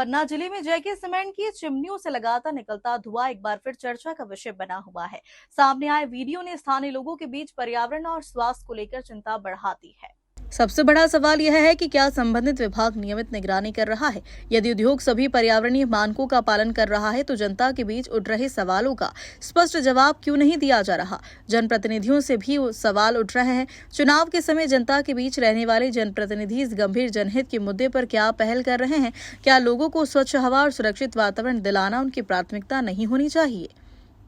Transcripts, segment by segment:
पन्ना जिले में जैकी सीमेंट की चिमनियों से लगातार निकलता धुआं एक बार फिर चर्चा का विषय बना हुआ है। सामने आए वीडियो ने स्थानीय लोगों के बीच पर्यावरण और स्वास्थ्य को लेकर चिंता बढ़ा दी है। सबसे बड़ा सवाल यह है कि क्या संबंधित विभाग नियमित निगरानी कर रहा है। यदि उद्योग सभी पर्यावरणीय मानकों का पालन कर रहा है तो जनता के बीच उठ रहे सवालों का स्पष्ट जवाब क्यों नहीं दिया जा रहा। जनप्रतिनिधियों से भी सवाल उठ रहे हैं। चुनाव के समय जनता के बीच रहने वाले जनप्रतिनिधि इस गंभीर जनहित के मुद्दे पर क्या पहल कर रहे हैं। क्या लोगों को स्वच्छ हवा और सुरक्षित वातावरण दिलाना उनकी प्राथमिकता नहीं होनी चाहिए।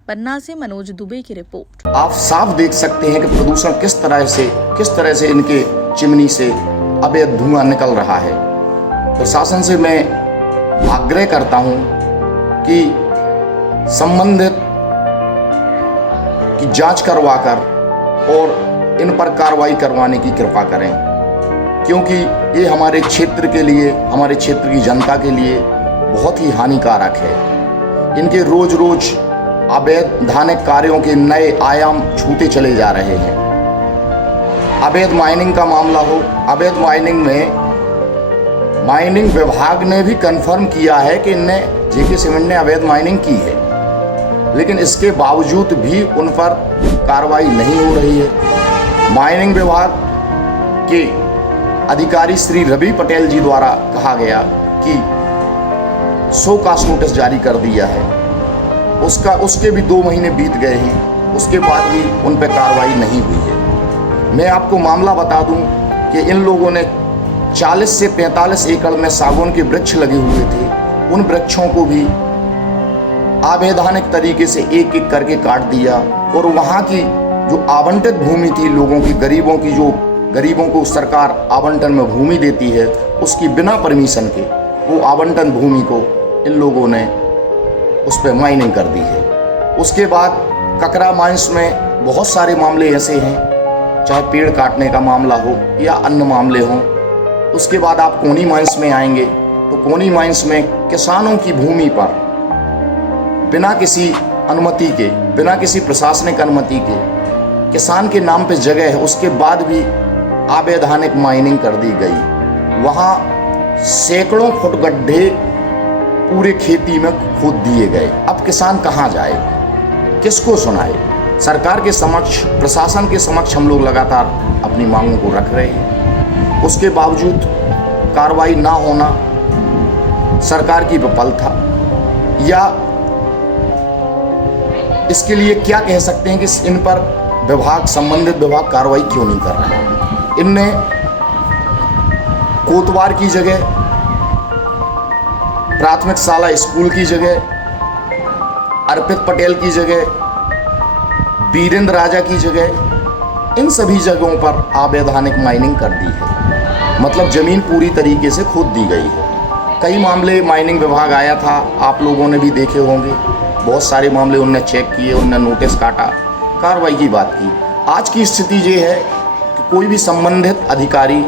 पन्ना से मनोज दुबे की रिपोर्ट। आप साफ देख सकते हैं कि प्रदूषण किस तरह से इनके चिमनी से अवैध धुआं निकल रहा है। प्रशासन से मैं आग्रह करता हूं कि संबंधित की जांच करवाकर और इन पर कार्रवाई करवाने की कृपा करें, क्योंकि ये हमारे क्षेत्र के लिए, हमारे क्षेत्र की जनता के लिए बहुत ही हानिकारक है। इनके रोज रोज अवैधानिक कार्यों के नए आयाम छूते चले जा रहे हैं। अवैध माइनिंग का मामला हो, अवैध माइनिंग में माइनिंग विभाग ने भी कंफर्म किया है कि इनने जेके सीमेंट ने अवैध माइनिंग की है, लेकिन इसके बावजूद भी उन पर कार्रवाई नहीं हो रही है। माइनिंग विभाग के अधिकारी श्री रवि पटेल जी द्वारा कहा गया कि शो कॉज नोटिस जारी कर दिया है। उसके भी 2 महीने बीत गए हैं, उसके बाद भी उन पर कार्रवाई नहीं हुई है। मैं आपको मामला बता दूं कि इन लोगों ने 40 से 45 एकड़ में सागौन के वृक्ष लगे हुए थे। उन वृक्षों को भी अवैधानिक तरीके से एक एक करके काट दिया और वहाँ की जो आवंटित भूमि थी लोगों की, गरीबों को सरकार आवंटन में भूमि देती है, उसकी बिना परमिशन के वो आवंटन भूमि को इन लोगों ने उस पर माइनिंग कर दी है। उसके बाद ककरा माइंस में बहुत सारे मामले ऐसे हैं, चाहे पेड़ काटने का मामला हो या अन्य मामले हों। उसके बाद आप कोनी माइंस में आएंगे तो कोनी माइंस में किसानों की भूमि पर बिना किसी अनुमति के, बिना किसी प्रशासनिक अनुमति के किसान के नाम पे जगह है, उसके बाद भी अवैधानिक माइनिंग कर दी गई। वहाँ सैकड़ों फुट गड्ढे पूरे खेती में खोद दिए गए। अब किसान कहाँ जाए, किसको सुनाए। सरकार के समक्ष, प्रशासन के समक्ष हम लोग लगातार अपनी मांगों को रख रहे हैं। उसके बावजूद कार्रवाई ना होना सरकार की विफलता, या इसके लिए क्या कह सकते हैं कि इन पर संबंधित विभाग कार्रवाई क्यों नहीं कर रहा है। इनने कोतवार की जगह, प्राथमिक शाला स्कूल की जगह, अर्पित पटेल की जगह, वीरेंद्र राजा की जगह, इन सभी जगहों पर अवैधानिक माइनिंग कर दी है। मतलब जमीन पूरी तरीके से खोद दी गई है। कई मामले माइनिंग विभाग आया था, आप लोगों ने भी देखे होंगे। बहुत सारे मामले उनने चेक किए, उनने नोटिस काटा, कार्रवाई की बात की। आज की स्थिति ये है कि कोई भी संबंधित अधिकारी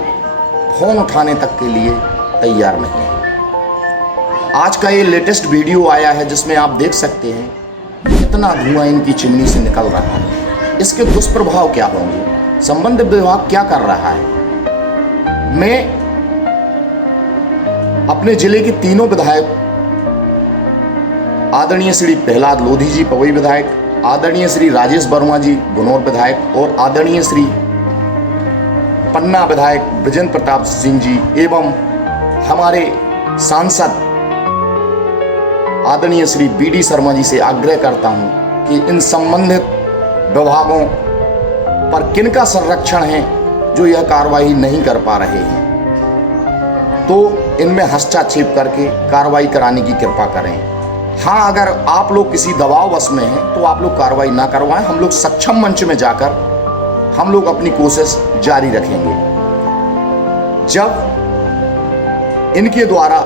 फोन उठाने तक के लिए तैयार नहीं है। आज का ये लेटेस्ट वीडियो आया है जिसमें आप देख सकते हैं कितना धुआं इनकी चिमनी से निकल रहा है। इसके दुष्प्रभाव क्या होंगे, संबंधित विभाग क्या कर रहा है। मैं अपने जिले के तीनों विधायक, आदरणीय श्री प्रहलाद लोधी जी पवई विधायक, आदरणीय श्री राजेश वर्मा जी गुनौर विधायक और आदरणीय श्री पन्ना विधायक ब्रजेंद्र प्रताप सिंह जी एवं हमारे सांसद आदरणीय श्री BD शर्मा जी से आग्रह करता हूं कि इन संबंधित विभागों पर किनका संरक्षण है जो यह कार्रवाई नहीं कर पा रहे हैं, तो इनमें हस्तक्षेप करके कार्रवाई कराने की कृपा करें। हाँ, अगर आप लोग किसी दबाववश में हैं तो आप लोग कार्रवाई ना करवाएं। हम लोग सक्षम मंच में जाकर हम लोग अपनी कोशिश जारी रखेंगे। जब इनके द्वारा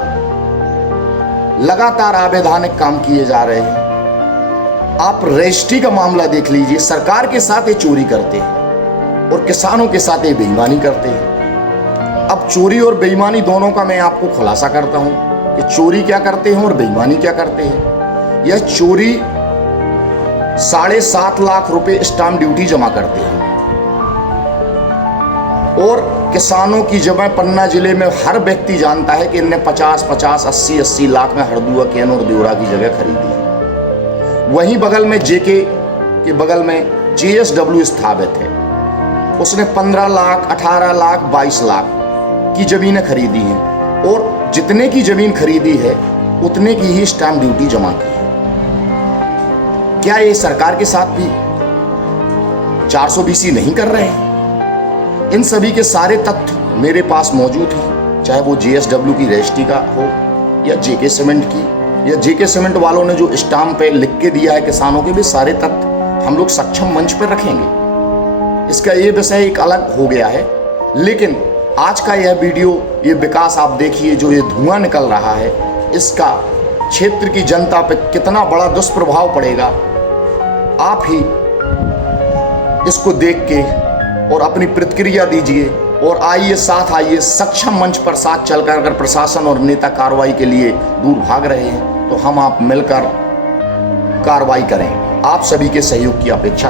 लगातार अवैधानिक काम किए जा रहे हैं, आप रजिस्ट्री का मामला देख लीजिए, सरकार के साथ ये चोरी करते हैं और किसानों के साथ ये बेईमानी करते हैं। अब चोरी और बेईमानी दोनों का मैं आपको खुलासा करता हूं कि चोरी क्या करते हैं और बेईमानी क्या करते हैं। यह चोरी 7.5 लाख रुपए स्टाम्प ड्यूटी जमा करते हैं और किसानों की जगह पन्ना जिले में हर व्यक्ति जानता है कि इनने 50-50, 80-80 लाख में हरदुआ, कैन और देवरा की जगह खरीदी है। वहीं बगल में जेके के बगल में JSW स्थापित है, उसने 15 लाख, 18 लाख, 22 लाख की जमीनें खरीदी हैं और जितने की जमीन खरीदी है उतने की ही स्टैंप ड्यूटी जमा की है। क्या ये सरकार के साथ भी 420 नहीं कर रहे हैं? इन सभी के सारे तथ्य मेरे पास मौजूद हैं, चाहे वो JSW की रजिस्ट्री का हो या JK सीमेंट की, या JK सीमेंट वालों ने जो स्टाम्प पे लिख के दिया है किसानों के भी सारे तथ्य हम लोग सक्षम मंच पर रखेंगे। इसका ये विषय एक अलग हो गया है, लेकिन आज का यह वीडियो, ये विकास आप देखिए, जो ये धुआं निकल रहा है, इसका क्षेत्र की जनता पे कितना बड़ा दुष्प्रभाव पड़ेगा, आप ही इसको देख के और अपनी प्रतिक्रिया दीजिए। और आइए, साथ आइए, सक्षम मंच पर साथ चलकर, अगर प्रशासन और नेता कार्रवाई के लिए दूर भाग रहे हैं तो हम आप मिलकर कार्रवाई करें। आप सभी के सहयोग की अपेक्षा